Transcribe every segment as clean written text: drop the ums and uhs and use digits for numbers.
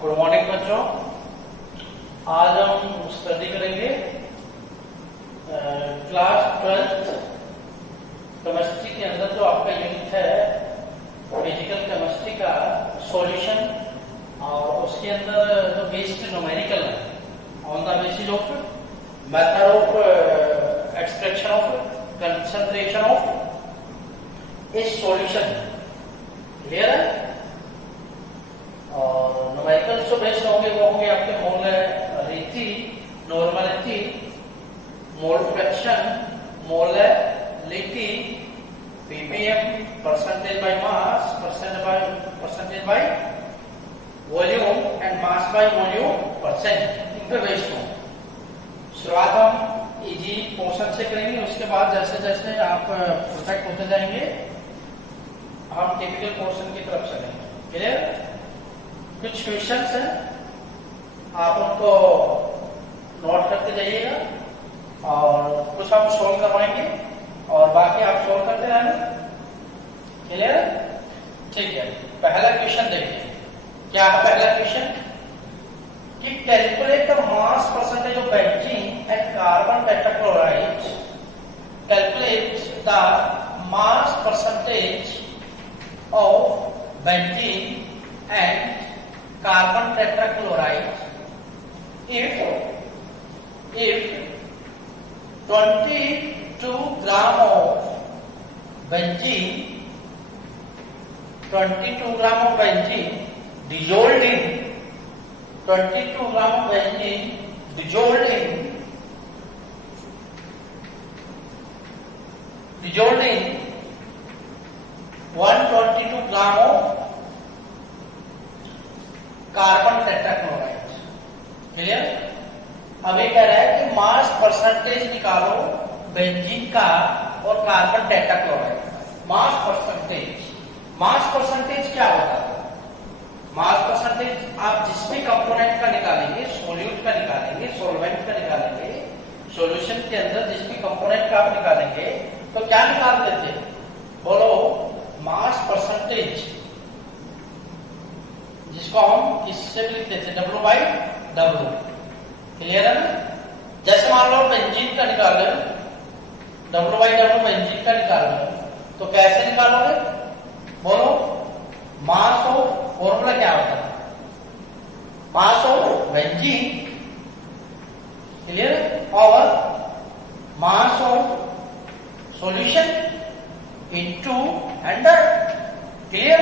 Good morning बच्चों। आज हम स्टडी करेंगे क्लास 12th केमिस्ट्री के अंदर जो आपका यूनिट है फिजिकल केमिस्ट्री का सॉल्यूशन, और उसके अंदर जो बेस्ड न्यूमेरिकल है on the basis of method of extraction of concentration of इस सॉल्यूशन। क्लियर है? और न्यूमेरिकल जो बेस्ड होंगे वो होंगे आपके molarity, normality, mole fraction, molarity, ppm, percentage by mass, percentage by volume and mass by volume percent, इन पे बेस्ड होंगे। शुरुआत हम इजी पोर्शन से करेंगे, उसके बाद जैसे जैसे आप परफेक्ट होते जाएंगे हम टिपिकल पोर्शन की तरफ चलेंगे। क्लियर? कुछ क्वेश्चंस हैं, आप उनको नोट करते जाइएगा और कुछ हम सोल्व करवाएंगे और बाकी आप सोल्व करते रहना। क्लियर? ठीक है, पहला क्वेश्चन देखिए। क्या है पहला क्वेश्चन? कि calculate the mass percentage of benzene and carbon tetrachloride. Calculate the mass percentage of benzene and carbon tetrachloride if 22 gram of benzene dissolved in 22 gram of benzene dissolved in 122 gram of carbon tetrachloride. Clear? अब ये कह रहा है कि mass percentage निकालो benzene का और carbon tetrachloride का। मास परसेंटेज क्या होता है? मास परसेंटेज आप जिस भी कंपोनेंट का निकालेंगे, सोल्यूट का निकालेंगे, सॉल्वेंट का निकालेंगे, सॉल्यूशन के अंदर जिस भी कंपोनेंट का आप निकालेंगे तो क्या निकाल देते हैं? बोलो, मास परसेंटेज, जिसको हम इससे भी लिखते थे W/W। क्लियर है ना? जैसे मान लो बेंजीन का निकाल रहे हो, W/W बेंजीन का निकाल रहे हो, तो कैसे निकालोगे? बोलो, मास ऑफ, फॉर्मूला क्या होता है? मास ऑफ बेंजीन, क्लियर, और mass of solution into 100। Clear?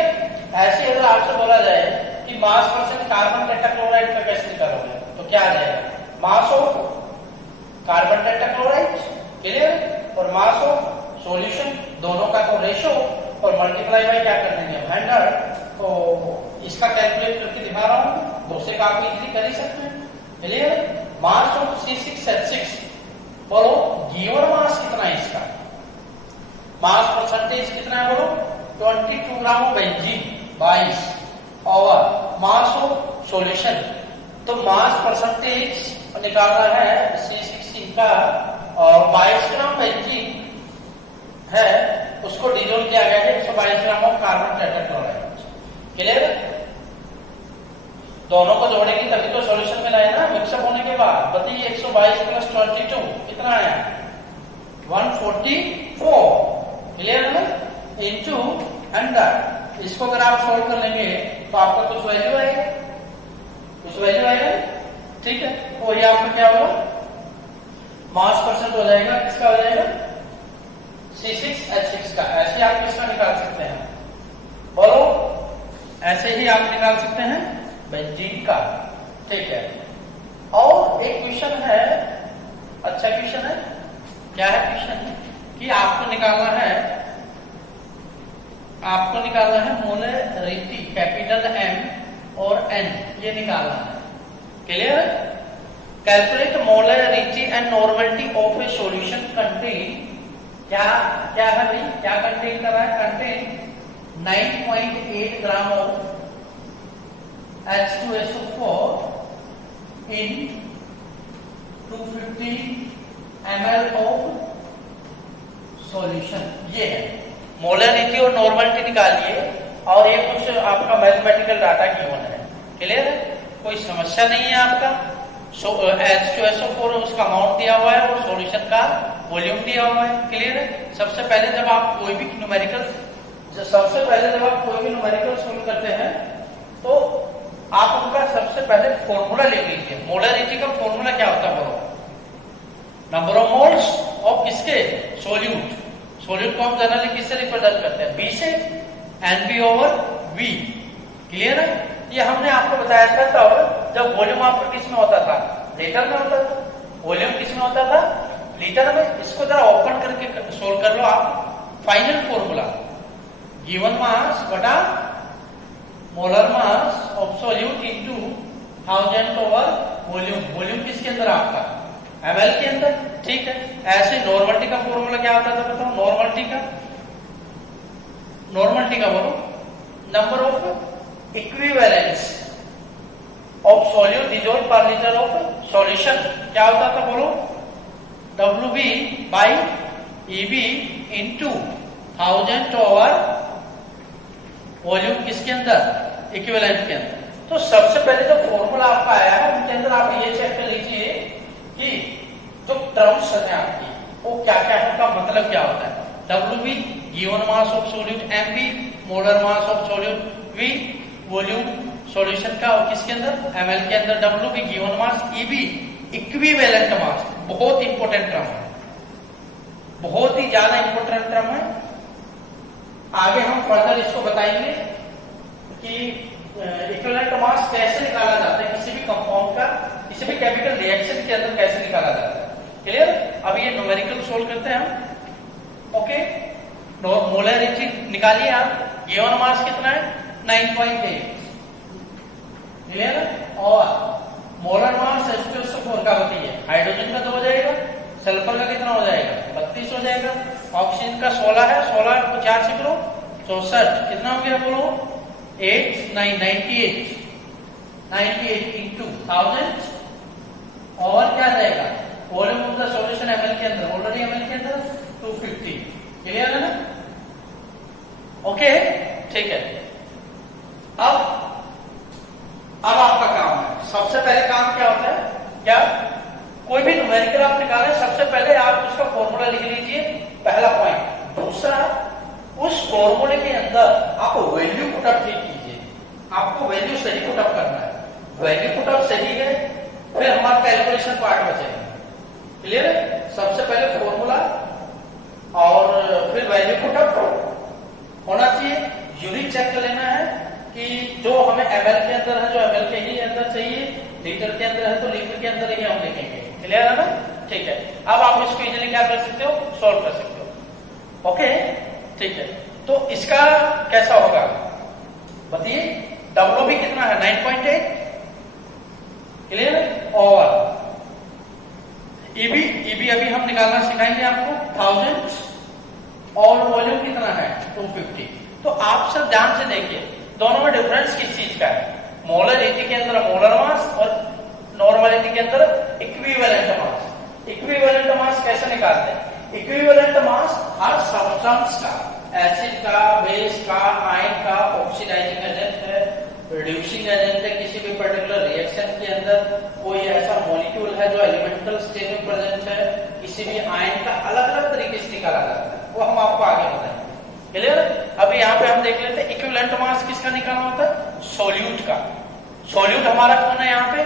ऐसे अगर आपसे बोला जाए कि मास परसेंट कार्बन टेट्राक्लोराइड का कैसे निकालोगे, तो क्या आ जाएगा? Mass of carbon tetrachloride, clear, और मास ऑफ सॉल्यूशन, दोनों का तो रेशो, और मल्टीप्लाई बाय क्या कर देंगे? 100। तो इसका कैलकुलेट करके दिखा रहा हूं, दूसरे का आप इजीली कर ही सकते हैं। क्लियर? मास ऑफ C6H6, बोलो गिवन मास कितना है इसका? मास परसेंटेज कितना है? बोलो 22 ग्राम ऑफ बेंजीन 22 और मास ऑफ सॉल्यूशन। तो मास परसेंटेज निकालना है C6 का, और 22 ग्राम बेंजीन है, उसको डिजोल्व किया गया है 122 gram of carbon tetrachloride. Clear? दोनों को जोड़ेंगे तभी तो सॉल्यूशन मिला है ना, मिक्सअप होने के बाद। बताइए 122 प्लस 22 कितना आया? 144। क्लियर है? इंटू 100। इसको अगर आप सॉल्व कर लेंगे तो आपका कुछ वैल्यू आएगा, ठीक है? तो ये आपका क्या होगा? मास परसेंट हो जाएगा, किसका हो जाएगा? C6H6 का। ऐसे आप किसका निकाल सकते हैं? बोलो, ऐसे ही आप निकाल सकते हैं बेंजीन का। ठीक है? और एक क्वेश्चन है, अच्छा क्वेश्चन है। क्या है क्वेश्चन? कि आपको निकालना है मोलरिटी, कैपिटल M और N, ये निकालना है। Clear? Calculate molarity and normality of A solution contain, क्या है भाई? क्या कंटेन कर रहा है? Contain 9.8 gram of H2SO4 in 250 ml of solution. ये है मोलरिटी और नॉर्मलिटी निकालिए, और ये कुछ आपका मैथमेटिकल डाटा गिवन है। क्लियर है? कोई समस्या नहीं है आपका। H2SO4 उसका अमाउंट दिया हुआ है और सॉल्यूशन का वॉल्यूम दिया हुआ है। क्लियर है? सबसे पहले जब आप कोई भी न्यूमेरिकल सोल्व करते हैं तो आप उनका सबसे पहले फॉर्मूला लिख लीजिए। मोलरिटी का फॉर्मूला क्या होता है? बोलो, नंबर ऑफ मोल्स ऑफ किसके? सोल्यूट को हम जनरली किससे रिप्रेजेंट करते हैं? बी से, NB/V। क्लियर है? ये हमने आपको बताया था तब जब वॉल्यूम आपका किस में होता था? लीटर में होता था। वॉल्यूम किस में होता था? लीटर में। इसको जरा ओपन करके सोल्व कर लो आप। फाइनल फॉर्मूला गिवन मास बटा molar mass of solute into 1000/वॉल्यूम। वॉल्यूम किसके अंदर? आपका ml के अंदर। ठीक है? ऐसे नॉर्मलिटी का फॉर्मूला क्या होता था? बताओ नॉर्मलिटी का बोलो, number of equivalence of solute dissolved पर लीटर ऑफ सॉल्यूशन क्या होता था? बोलो, WB/EB इंटू 1000/वॉल्यूम किसके अंदर? इक्विवेलेंट के अंदर। तो सबसे पहले जो फॉर्मूला आपका आया है उनके अंदर आप ये चेक कर लीजिए कि जो टर्म्स है आपकी वो क्या क्या है, उनका मतलब क्या होता है। WB given mass of solute, MB molar mass of solute, V volume solution का और किसके अंदर? ml के अंदर। WB given mass, EB equivalent mass. बहुत इंपॉर्टेंट टर्म है, बहुत ही ज्यादा इंपॉर्टेंट टर्म है। आगे हम फर्दर इसको बताएंगे कि इक्विवेलेंट मास कैसे निकाला जाता है, किसी भी कंपाउंड का, किसी भी केमिकल रिएक्शन के अंदर कैसे निकाला जाता है। क्लियर? अब ये न्यूमेरिकल सोल्व करते हैं हम। ओके, मोलरिटी निकालिए आप। गिवन मास कितना है? 9.8। क्लियर? और मोलर मास H2SO4 का बताइए। हाइड्रोजन का तो हो जाएगा, सल्फर का कितना हो जाएगा? 32 हो जाएगा। ऑक्सीजन का 16 है, 16 को 4 से करो 64। कितना हो गया? बोलो 98 इंटू 1000 और क्या जाएगा? Volume of the solution ml के अंदर, ऑलरेडी ml के अंदर 250। क्लियर है ना? ओके, ठीक है। अब आपका काम है, सबसे पहले काम क्या होता है? क्या कोई भी न्यूमेरिकल आप निकालें, सबसे पहले आप उसका फॉर्मूला लिख लीजिए, पहला पॉइंट। दूसरा, उस फॉर्मूले के अंदर आप वैल्यू पुटअप कीजिए। आपको वैल्यू सही पुटअप करना है। वैल्यू पुटअप सही है, फिर हमारा कैलकुलेशन पार्ट बचेगा। क्लियर है? सबसे पहले फॉर्मूला और फिर वैल्यू पुटअप होना चाहिए। यूनिट चेक कर लेना है कि जो हमें ml के अंदर है, जो ml के ही अंदर चाहिए, लीटर के अंदर है तो लीटर के अंदर ही हम लिखेंगे। क्लियर है ना? ठीक है। अब आप इसको इजीली क्या कर सकते हो? सॉल्व कर सकते हो। ओके, ठीक है। तो इसका कैसा होगा बताइए? WB कितना है? 9.8। क्लियर? और EB अभी हम निकालना सिखाएंगे आपको 1000 और वॉल्यूम कितना है? 250। तो आप सब ध्यान से देखिए, दोनों में डिफरेंस किस चीज का है? मोलरिटी के अंदर मोलर मास और नॉर्मलिटी के अंदर इक्विवेलेंट मास। इक्विवेलेंट मास कैसे निकालते हैं? इक्विवेलेंट मास हर सब्सटेंस का, एसिड का, बेस का, आयन का, ऑक्सीडाइजिंग एजेंट है, रिड्यूसिंग एजेंट है, किसी भी पर्टिकुलर रिएक्शन के अंदर कोई ऐसा मॉलिक्यूल है जो एलिमेंटल स्टेज में प्रेजेंट है, किसी भी आयन का अलग अलग तरीके से निकाला जाता है, वो हम आपको आगे बताएंगे। क्लियर? अभी यहाँ पे हम देख लेते हैं इक्विवेलेंट मास किसका निकालना होता है? सोल्यूट का। सोल्यूट हमारा कौन है यहाँ पे?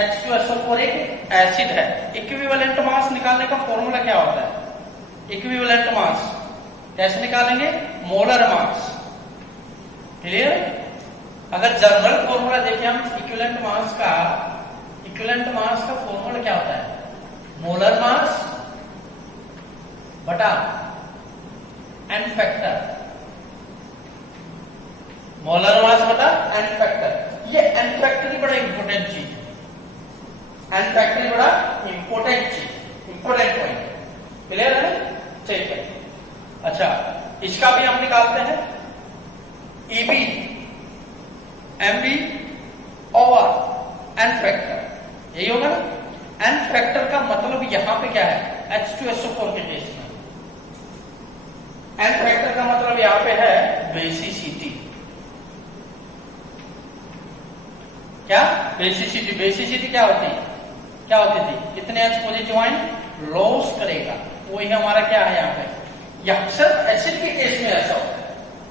H2SO4 एक एसिड है। इक्विवेलेंट मास निकालने का फॉर्मूला क्या होता है? इक्विवेलेंट मास कैसे निकालेंगे? Molar mass. क्लियर? अगर जनरल फॉर्मूला देखें हम इक्विवेलेंट मास का फॉर्मूला क्या होता है? मोलर मास बटा एन फैक्टर। मोलर मास बटा एन फैक्टर। ये एन फैक्टर ही बड़ा इंपॉर्टेंट चीज है। एन फैक्टर बड़ा इंपॉर्टेंट चीज, इंपॉर्टेंट पॉइंट। क्लियर है? ठीक है। अच्छा, इसका भी हम निकालते हैं। EB MB और एन फैक्टर, यही होगा ना? एन फैक्टर का मतलब यहां पे क्या है? H2SO4 के केस में एन फैक्टर का मतलब यहां पे है बेसिसिटी। क्या बेसिसिटी, बेसिसिटी क्या होती थी, कितने एच पॉजिटिव आयन लॉस करेगा, वही हमारा क्या है यहाँ पे। यह अक्सर एसिड के केस में ऐसा होता है,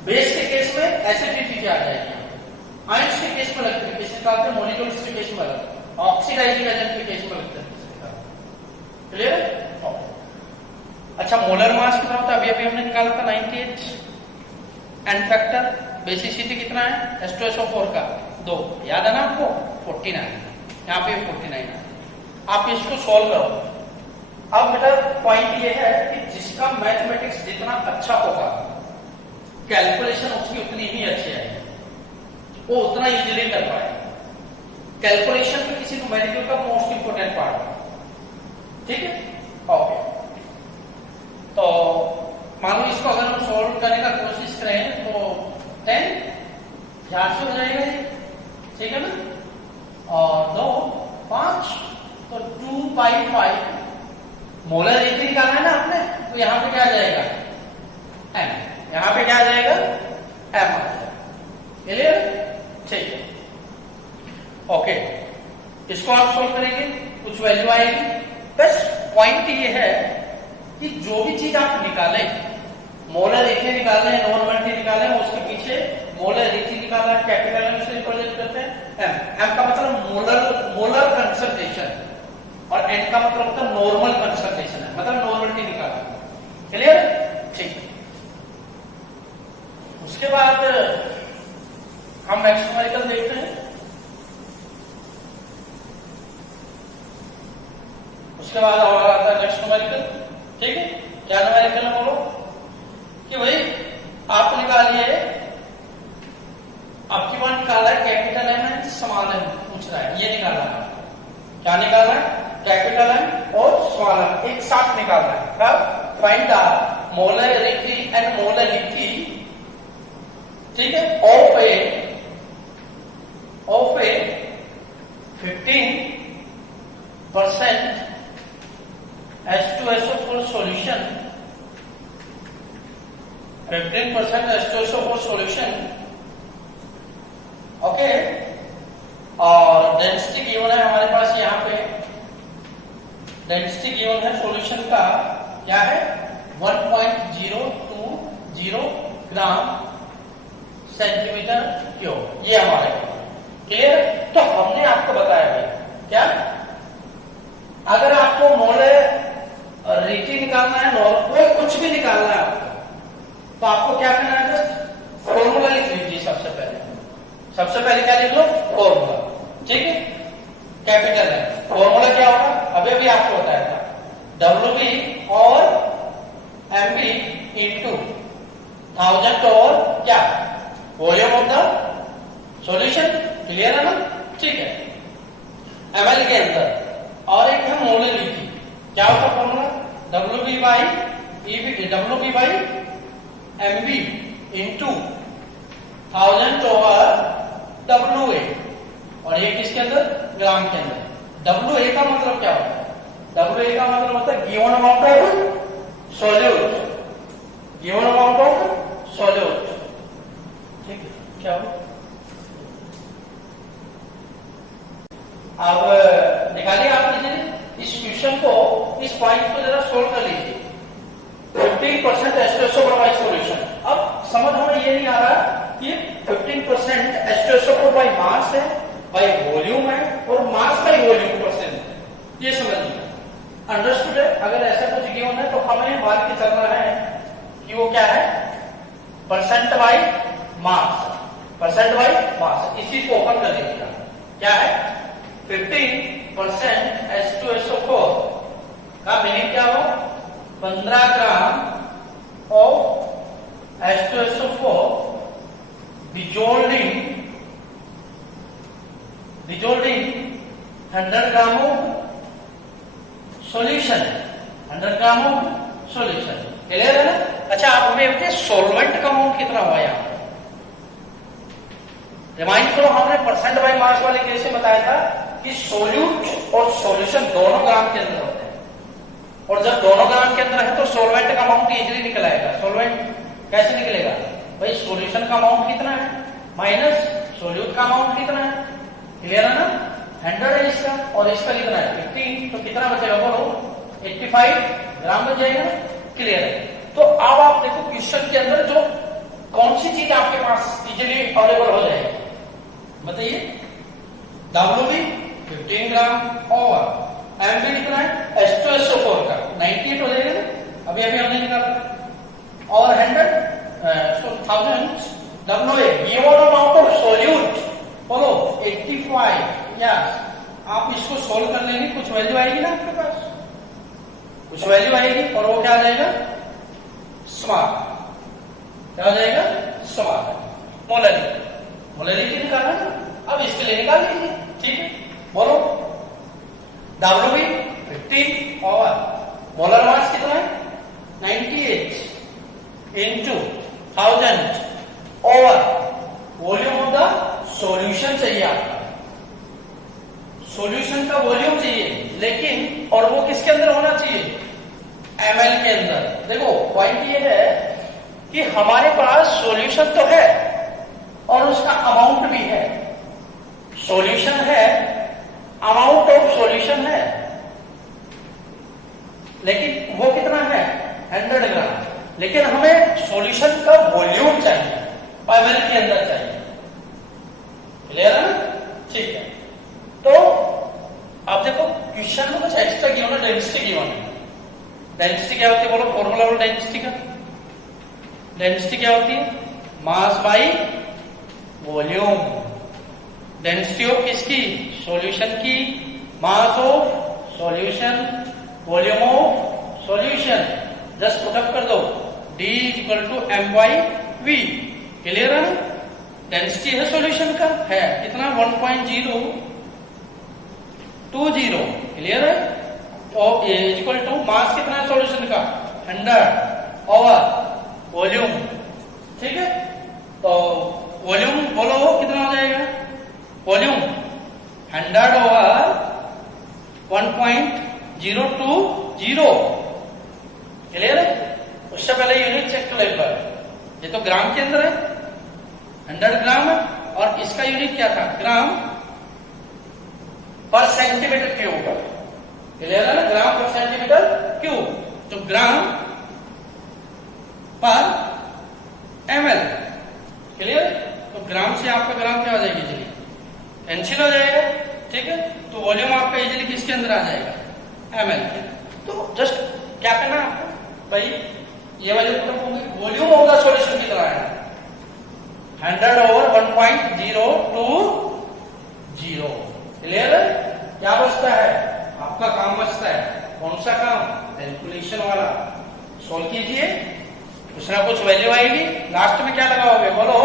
बेस के केस में एसिडिटी क्या आ जाएगी, आयंस के केस में लगते हैं किसी का, मॉलिक्यूल्स के केस में लगता है, ऑक्सीडाइजिंग एजेंट के केस में लगता है। क्लियर? अच्छा, मोलर मास कितना होता है, अभी हमने निकाला था 98, एन फैक्टर बेसिसिटी कितना है H2SO4 का 2, याद है ना आपको 49, यहाँ पे 49 है। आप इसको सॉल्व करो। अब बेटा पॉइंट ये है कि जिसका मैथमेटिक्स जितना अच्छा होगा कैलकुलेशन उसकी उतनी ही अच्छी आएगी, वो उतना इजीली कर पाएगा। कैलकुलेशन में किसी न्यूमेरिकल का मोस्ट इंपोर्टेंट पार्ट है, ठीक है। ओके, तो मान लो इसको अगर हम सॉल्व करने का कोशिश करें तो 10 ध्यान से हो जाएगा ये, ठीक है ना, और 2 5 तो 2/5 मोलर एनर्जी निकालना है ना आपने, तो यहां पे क्या आ जाएगा m, यहां पे क्या आ जाएगा m आ जाएगा। क्लियर? ठीक है, ओके, इसको आप सॉल्व करेंगे कुछ वैल्यू आएगी। बस पॉइंट ये है कि जो भी चीज आप निकालें, मोलर एनर्जी निकालना है, नॉर्मलिटी निकालना है, उसके पीछे मोलर एनर्जी निकालना है, कैपिटल एम से रिप्रेजेंट करते हैं m, m का मतलब मोलर कंसंट्रेशन और n का मतलब होता है नॉर्मल कंसंट्रेशन है, मतलब नॉर्मलिटी निकालना। क्लियर? ठीक। उसके बाद हम नेक्स्ट न्यूमेरिकल देखते हैं। उसके बाद हमारा आता है नेक्स्ट न्यूमेरिकल, ठीक है। क्या न्यूमेरिकल है बोलो, कि भाई आप निकालिए, आपकी बात निकाला है capital M and small M, पूछ रहा है ये निकालना है। क्या निकालना है? कैपिटल एम और स्मॉल एम एक साथ निकालना है। कब? Find the molarity and molarity, ठीक है, of a 15% H2SO4 solution, 15% H2SO4 solution, okay. और डेंसिटी गिवन है हमारे पास, यहाँ पे डेंसिटी गिवन है सॉल्यूशन का, क्या है 1.020 ग्राम सेंटीमीटर क्यूब, ये हमारे। क्लियर? तो हमने आपको बताया भाई क्या, अगर आपको मोलर रीति निकालना है, कोई कुछ भी निकालना है आपको, तो आपको क्या करना है, जस्ट फॉर्मूला लिख लीजिए। सबसे पहले क्या लिख लो? फॉर्मूला, ठीक है। कैपिटल है, फॉर्मूला क्या होगा अभी अभी आपको बताया था, WB और MB इंटू 1000 और क्या volume of the solution. Clear है ना? ठीक है। ml के अंदर, और एक है मोलरिटी, क्या होता है formula, WB by MB into 1000 over WA, और ये किसके अंदर, ग्राम के अंदर। WA का मतलब क्या होता है, WA का मतलब होता है given amount of solute, given amount of solute, ठीक है। क्या हो, अब निकालिए आप इस क्वेश्चन को, इस पॉइंट को जरा सोल्व कर लीजिए। 15% H2SO4 बाई सॉल्यूशन। अब समझ हमें ये नहीं आ रहा कि 15% H2SO4 बाई मास है, बाई वॉल्यूम है, और मास बाई वॉल्यूम परसेंट, ये समझिए। अंडरस्टूड है? अगर ऐसा कुछ गिवन है तो हमें मान के चलना है कि वो क्या है, percent by mass, percent by mass. इसी को ओपन कर लीजिएगा, क्या है 15% H2SO4 का मीनिंग क्या हो, 15 gram of H2SO4 dissolving 100 gram of solution, 100 gram of solution. Clear है ना? अच्छा, आप हमें बताइए सॉल्वेंट का अमाउंट कितना हुआ यहाँ, रिमाइंड करो, हमने परसेंट बाई मास वाले केस में बताया था कि सोल्यूट और सॉल्यूशन दोनों ग्राम के अंदर होते हैं, और जब दोनों ग्राम के अंदर है तो सॉल्वेंट का अमाउंट इजीली निकल आएगा। सॉल्वेंट कैसे निकलेगा भाई, सॉल्यूशन का अमाउंट कितना है माइनस सोल्यूट का अमाउंट कितना है, क्लियर है ना? 100 है इसका और इसका कितना है 15, तो कितना बचेगा बोलो? 85 ग्राम बच जाएगा। क्लियर है? तो अब आप देखो क्वेश्चन के अंदर जो कौन सी चीज आपके पास इजीली अवेलेबल हो जाएगी बताइए? WB 15 ग्राम और MB कितना है H2SO4 का 98 हो जाएगा ना? अभी हमने निकाला। और 1000 WA given amount of solute बोलो 85। यस, आप इसको सोल्व कर लेंगे, कुछ वैल्यू आएगी ना आपके पास, कुछ वैल्यू आएगी और वो क्या आ जाएगा? स्मार्ट। क्या हो जाएगा? स्मार्ट। मोलरिटी निकालना है, अब इसके लिए निकाल लीजिए। ठीक है, बोलो WB 15 और मोलर मास कितना है 98 into 1000 और वॉल्यूम ऑफ द सॉल्यूशन चाहिए आपका, सॉल्यूशन का वॉल्यूम चाहिए, लेकिन और वो किसके अंदर होना चाहिए? ml के अंदर। देखो पॉइंट ये है कि हमारे पास सॉल्यूशन तो है और उसका अमाउंट भी है। सॉल्यूशन है, अमाउंट ऑफ सॉल्यूशन है, लेकिन वो कितना है 100 ग्राम, लेकिन हमें सॉल्यूशन का वॉल्यूम चाहिए, ml के अंदर चाहिए। क्लियर है ना? ठीक है, तो अब देखो क्वेश्चन में कुछ एक्स्ट्रा गिवन है, डेंसिटी गिवन है। डेंसिटी क्या होती है बोलो? फॉर्मूला बोलो डेंसिटी का। डेंसिटी क्या होती है? Mass by volume. Density of किसकी? सॉल्यूशन की। Mass of solution, volume of solution. Just put up कर दो, D = m/v। क्लियर है ना? डेंसिटी है सॉल्यूशन का, है कितना 1.020। क्लियर है? तो इक्वल टू मास कितना है सॉल्यूशन का 100 ओवर वॉल्यूम। ठीक है, तो वॉल्यूम बोलो कितना हो जाएगा? Volume 100 over 1.020। क्लियर है? उससे पहले यूनिट चेक कर एक बार, ये तो ग्राम के अंदर है, 100 ग्राम है और इसका यूनिट क्या था? ग्राम पर सेंटीमीटर क्यूब। क्लियर है ना? ग्राम पर सेंटीमीटर क्यूब, तो ग्राम पर ml। क्लियर? तो ग्राम से आपका ग्राम क्या हो जाएगी इजीली? कैंसिल हो जाएगा। ठीक है, तो वॉल्यूम आपका इजीली किसके अंदर आ जाएगा? ml। तो जस्ट क्या करना है आपको भाई, ये वैल्यू पुट अप होंगे, वॉल्यूम होगा सॉल्यूशन कितना है 100 ओवर 1.020। क्लियर है? क्या बचता है आपका? काम बचता है। कौन सा काम? कैलकुलेशन वाला। सोल्व कीजिए, कुछ ना कुछ वैल्यू आएगी, लास्ट में क्या लगाओगे बोलो?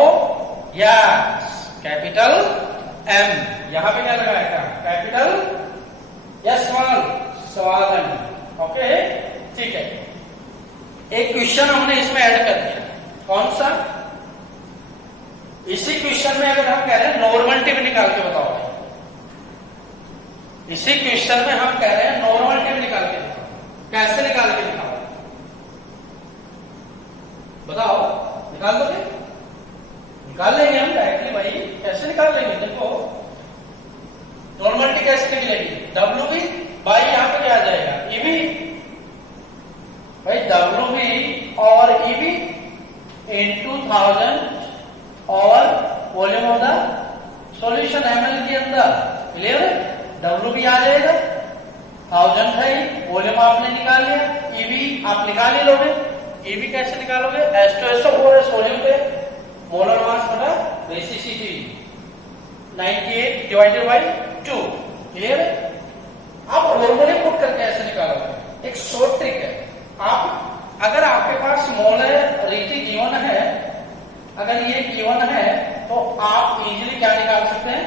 Yes, capital M। यहां पे क्या लगाएगा? कैपिटल या स्मॉल m। ओके, ठीक है। एक क्वेश्चन हमने इसमें ऐड कर दिया, कौन सा? इसी क्वेश्चन में अगर हम कह रहे हैं नॉर्मलिटी भी निकाल के बताओ, इसी क्वेश्चन में हम कह रहे हैं नॉर्मलिटी निकाल के दिखाओ। कैसे निकाल के दिखाओ बताओ? निकाल दोगे? निकाल लेंगे हम डायरेक्टली भाई। कैसे निकाल लेंगे? देखो नॉर्मलिटी कैसे निकलेगी? WB बाई यहां पे क्या आ जाएगा? EB भाई, WB और EB into 1000 और volume of the solution ml के अंदर। क्लियर है? WB आ जाएगा, 1000 है, वॉल्यूम आपने निकाल लिया, EB आप निकाल ही लोगे। EB कैसे निकालोगे? H2SO4 है सॉल्यूट है, मोलर मास बटा बेसिसिटी 98 डिवाइडेड बाई 2। क्लियर है? आप फॉर्मूले पुट करके ऐसे निकालोगे। एक शॉर्ट ट्रिक है, आप अगर आपके पास मोलरिटी गिवन है, अगर ये गिवन है तो आप इजीली क्या निकाल सकते हैं?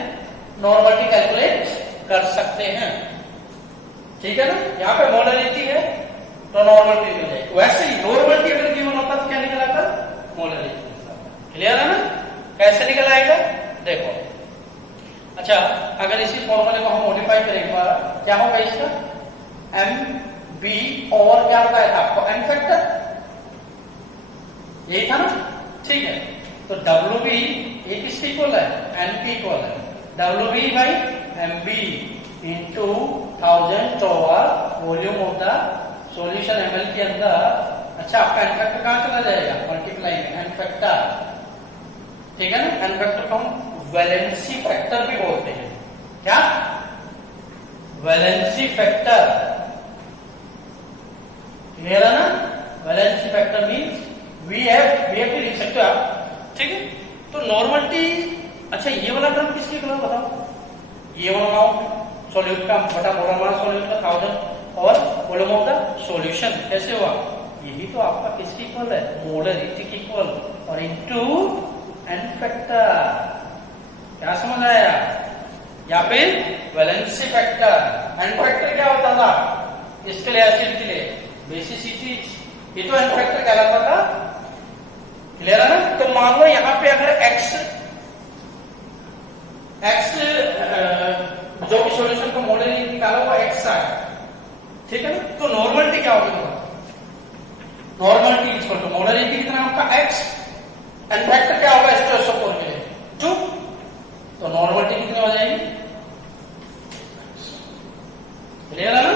नॉर्मलिटी कैलकुलेट कर सकते हैं। ठीक है ना? यहाँ पे मोलरिटी है तो नॉर्मलिटी हो जाएगी। वैसे ही नॉर्मलिटी अगर गिवन होता तो क्या निकल आता? मोलरिटी। क्लियर है ना? कैसे निकल आएगा देखो। अच्छा, अगर इसी फॉर्मूले को हम मॉडिफाई करेंगे, क्या होगा इसका? MB और क्या बताया था आपको? M फैक्टर, यही था ना? ठीक है, तो WB ये किसके इक्वल है? NP इक्वल है। WB by MB into 1000 to volume of the solution ml के अंदर। अच्छा, आपका एन फैक्टर कहां चला जाएगा? मल्टीप्लाई में एन फैक्टर, ठीक है ना। एन फैक्टर को हम वैलेंसी फैक्टर भी बोलते हैं। क्या? Valency factor. क्लियर है ना? वैलेंसी फैक्टर मींस VF भी लिख सकते हो आप, ठीक है। तो नॉर्मलिटी, अच्छा ये वाला टर्म किसके खिलाफ बताओ? ये वाला अमाउंट सॉल्यूट का बटा मोलर सॉल्यूट का 1000 और वॉल्यूम ऑफ द सॉल्यूशन कैसे हुआ? यही तो आपका किसकी इक्वल है? मोलरिटी की इक्वल और इनटू एन फैक्टर। क्या समझ आया? या फिर वैलेंसी फैक्टर। एन फैक्टर क्या होता था इसके लिए? एसिड के लिए बेसिसिटी, ये तो एन फैक्टर कहलाता था। क्लियर है ना? तो मान लो यहां पे अगर x जो भी सॉल्यूशन का मोलरिटी निकाला हुआ x आए, ठीक है ना। तो नॉर्मलिटी क्या होगी? नॉर्मलिटी इक्वल टू मोलरिटी कितना आपका x, एन फैक्टर क्या होगा H2SO4 के लिए 2, तो नॉर्मलिटी कितनी हो जाएगी? क्लियर है ना?